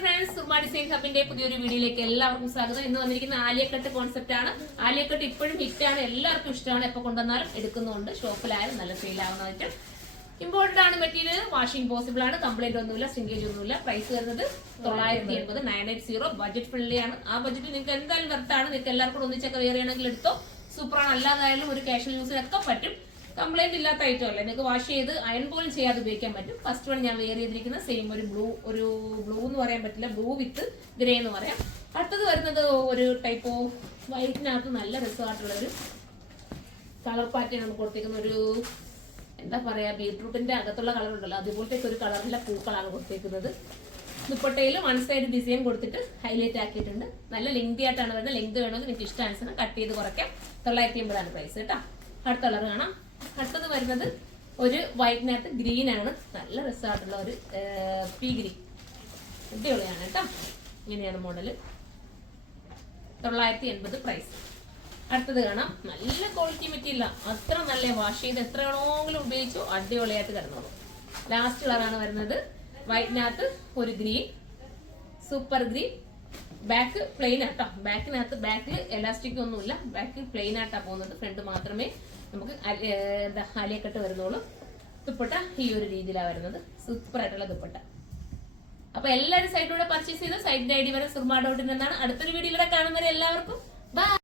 Friends, Soorma design ഹബിന്റെ പുതിയൊരു വീഡിയോയിലേക്ക് എല്ലാവർക്കും സ്വാഗതം. ഇന്ന് വന്നിരിക്കുന്ന ആലിയക്കട്ട് കോൺസെപ്റ്റ് ആണ്. ആലിയക്കട്ട് ഇപ്പോഴും ഹിറ്റാണ്, എല്ലാവർക്കും ഇഷ്ടമാണ്. എപ്പോൾ കൊണ്ടുവന്നാലും എടുക്കുന്നുണ്ട്. ഷോപ്പിലായാലും നല്ല സെയിൽ ആവുന്ന ഐറ്റം. ഇമ്പോർട്ടഡ് ആണ് മെറ്റീരിയൽ, വാഷിംഗ് പോസിബിൾ ആണ്, കംപ്ലൈന്റ് ഒന്നുമില്ല, സിംഗേജ് ഒന്നുമില്ല. പ്രൈസ് വരുന്നത് 980 980. ബഡ്ജറ്റ് ഫ്രണ്ട്ലി ആണ്. ആ ബഡ്ജറ്റിൽ നിങ്ങൾക്ക് എന്തായാലും വെർത്താണ്. നിങ്ങൾക്ക് എല്ലാവർക്കും ഒന്നിച്ചൊക്കെ വേറെ ആണെങ്കിൽ എടുത്തോ. സൂപ്പറാണ്. അല്ലാതായാലും ഒരു കാഷ്വൽ യൂസിനൊക്കെ പറ്റും. കംപ്ലൈന്റ് ഇല്ലാത്ത ഐറ്റം അല്ലേ, നിങ്ങൾക്ക് വാഷ് ചെയ്ത് അയൺ പോലും ചെയ്യാതെ ഉപയോഗിക്കാൻ പറ്റും. ഫസ്റ്റ് വൺ ഞാൻ വെയർ ചെയ്തിരിക്കുന്ന സെയിം ഒരു ബ്ലൂ എന്ന് പറയാൻ പറ്റില്ല, ബ്ലൂ വിത്ത് ഗ്രേ എന്ന് പറയാം. അടുത്തത് വരുന്നത് ഒരു ടൈപ്പ് ഓഫ് വൈറ്റിനകത്ത് നല്ല രസമായിട്ടുള്ള ഒരു കളർ പാറ്റേൺ ആണ് കൊടുത്തേക്കുന്ന. ഒരു എന്താ പറയാ, ബീട്രൂട്ടിന്റെ അകത്തുള്ള കളർ ഉണ്ടല്ലോ, അതുപോലത്തെ ഒരു കളറിലെ പൂക്കളാണ് കൊടുത്തേക്കുന്നത്. ദുപ്പട്ടയിൽ വൺ സൈഡ് ഡിസൈൻ കൊടുത്തിട്ട് ഹൈലൈറ്റ് ആക്കിയിട്ടുണ്ട്. നല്ല ലെങ്തി ആയിട്ടാണ് വരുന്നത്. ലെങ്ത് വേണമെങ്കിൽ നിങ്ങൾക്ക് ഇഷ്ടാനുസരണം കട്ട് ചെയ്ത് കുറയ്ക്കാം. 980 പ്രൈസ് കേട്ടോ. അടുത്ത കളർ കാണാം. അടുത്തത് വരുന്നത് ഒരു വൈറ്റിനകത്ത് ഗ്രീൻ ആണ്. നല്ല രസമായിട്ടുള്ള ഒരു പീ ഗ്രീൻ, അടിപൊളിയാണ് കേട്ടോ. ഇങ്ങനെയാണ് മോഡല്. 980 പ്രൈസ്. അടുത്തത് കാണാം. നല്ല ക്വാളിറ്റി മെറ്റീരിയൽ, അത്ര നല്ല വാഷ് ചെയ്ത് എത്ര വേണമെങ്കിലും ഉപയോഗിച്ചു അടിപൊളിയായിട്ട് കിടന്നോളൂ. ലാസ്റ്റ് കളറാണ് വരുന്നത്. വൈറ്റിനകത്ത് ഒരു green, super green. Back plain auto. ബാക്കിൽ എലാസ്റ്റിക് ഒന്നുമില്ല. ബാക്ക് പ്ലെയിൻ ആയിട്ടാ പോകുന്നത്. ഫ്രണ്ട് മാത്രമേ നമുക്ക് ആലിയക്കട്ട് വരുന്നുള്ളൂ. ദുപ്പട്ട ഈ ഒരു രീതിയിലാണ് വരുന്നത്. സൂപ്പർ ആയിട്ടുള്ള ദുപ്പട്ട. അപ്പൊ എല്ലാവരും സൈറ്റിലൂടെ പർച്ചേസ് ചെയ്ത് സൈറ്റിന്റെ ഐഡി വരെ സുർമ.in എന്നാണ്. അടുത്തൊരു വീഡിയോയിലൂടെ കാണുന്നവരെ എല്ലാവർക്കും ബൈ.